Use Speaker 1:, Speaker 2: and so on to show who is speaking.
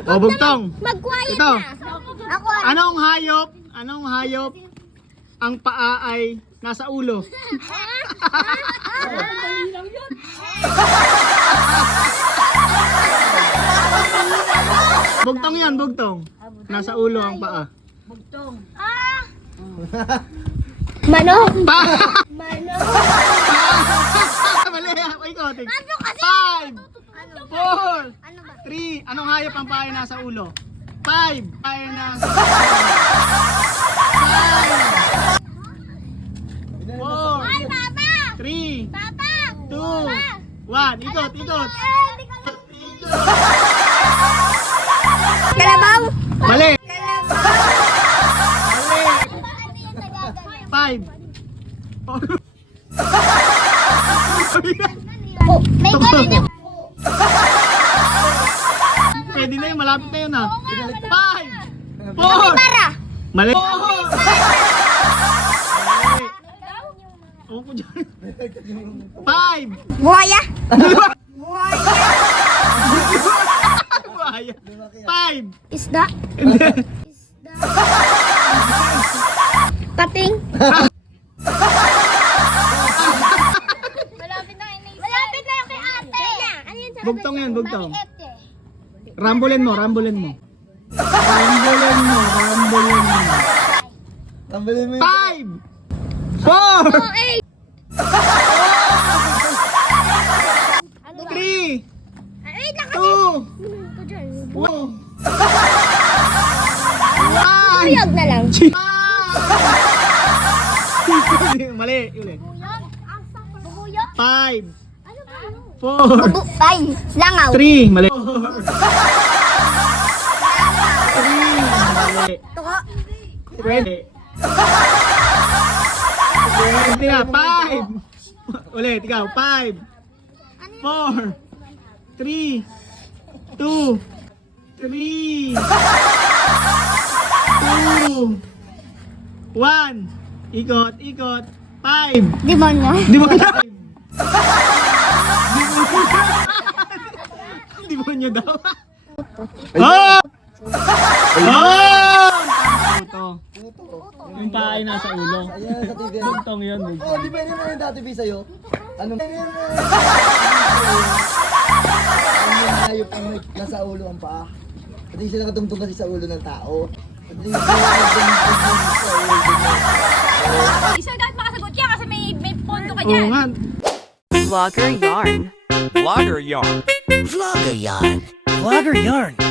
Speaker 1: O, bugtong.
Speaker 2: Mag-quiet
Speaker 1: Ito.
Speaker 2: na. Ako.
Speaker 1: Anong hayop ang paa ay nasa ulo? Bugtong yan, bugtong. Nasa ulo ang paa.
Speaker 2: Manok.
Speaker 1: Manok. Mali. Ikaw, tig.
Speaker 2: Ano kasi?
Speaker 1: 5, 4,
Speaker 2: Ano ba?
Speaker 1: 3. Anong hayop ang paa ay nasa ulo? 5. Ay nasa 5, 4,
Speaker 2: Ay, Papa!
Speaker 1: 3,
Speaker 2: Papa!
Speaker 1: 2, 1. Ikot, ikot.
Speaker 2: Kalabaw!
Speaker 1: Mali.
Speaker 2: Kalabaw!
Speaker 1: Mali. 5.
Speaker 2: Oh, may ganun yung...
Speaker 1: Pwede na yun, malapit na yun ha. 5, 4.
Speaker 2: Para!
Speaker 1: Mali. Ewan ko dyan. 5.
Speaker 2: Buhaya!
Speaker 1: Buhaya. 5.
Speaker 2: Isda?
Speaker 1: Hindi.
Speaker 2: Pating? Malapit na yung kay ate. Ano yun?
Speaker 1: Bugtong yan, bugtong.
Speaker 2: Bakit ete?
Speaker 1: Rambulen mo, rambulen mo. Rambulen mo, rambulen mo.
Speaker 3: Tambalin mo
Speaker 1: 5, 4,
Speaker 2: Oh, eh!
Speaker 1: 3,
Speaker 2: Ay, lang
Speaker 1: 2,
Speaker 2: kasi.
Speaker 1: 1.
Speaker 2: Tuyog na lang.
Speaker 1: Mali, ulit.
Speaker 2: Bubuyog?
Speaker 1: 5,
Speaker 2: Ano ba?
Speaker 1: 4,
Speaker 2: Ay, langaw.
Speaker 1: 3, mali. 3, mali.
Speaker 2: Tuko.
Speaker 1: Pwede. Pwede na, 5. Ulit, ikaw, 5, 4, 3, 2, 3, 2, 1. Ikot, ikot. 5.
Speaker 2: Demonyo.
Speaker 1: Di ba na? Di ba nyo daw? Oh! Oh! Ito. Yung paa ay nasa ulo.
Speaker 3: Ayan, sa TV.
Speaker 1: Bugtong yun.
Speaker 3: Oh,
Speaker 1: Bugtong.
Speaker 3: di ba yun ang dati B sa'yo? Anong... Anong hayop ang nasa ulo ang paa? At hindi sila katungtong kasi sa ulo ng tao. At hindi sila katungtong sa ulo ng tao.
Speaker 4: Isa dapat makasagot yan kasi may pondo ka
Speaker 1: Oo
Speaker 4: dyan.
Speaker 1: nga.
Speaker 5: Vlogger Yarn.
Speaker 6: Vlogger yarn.
Speaker 7: Vlogger yarn. Vlogger yarn.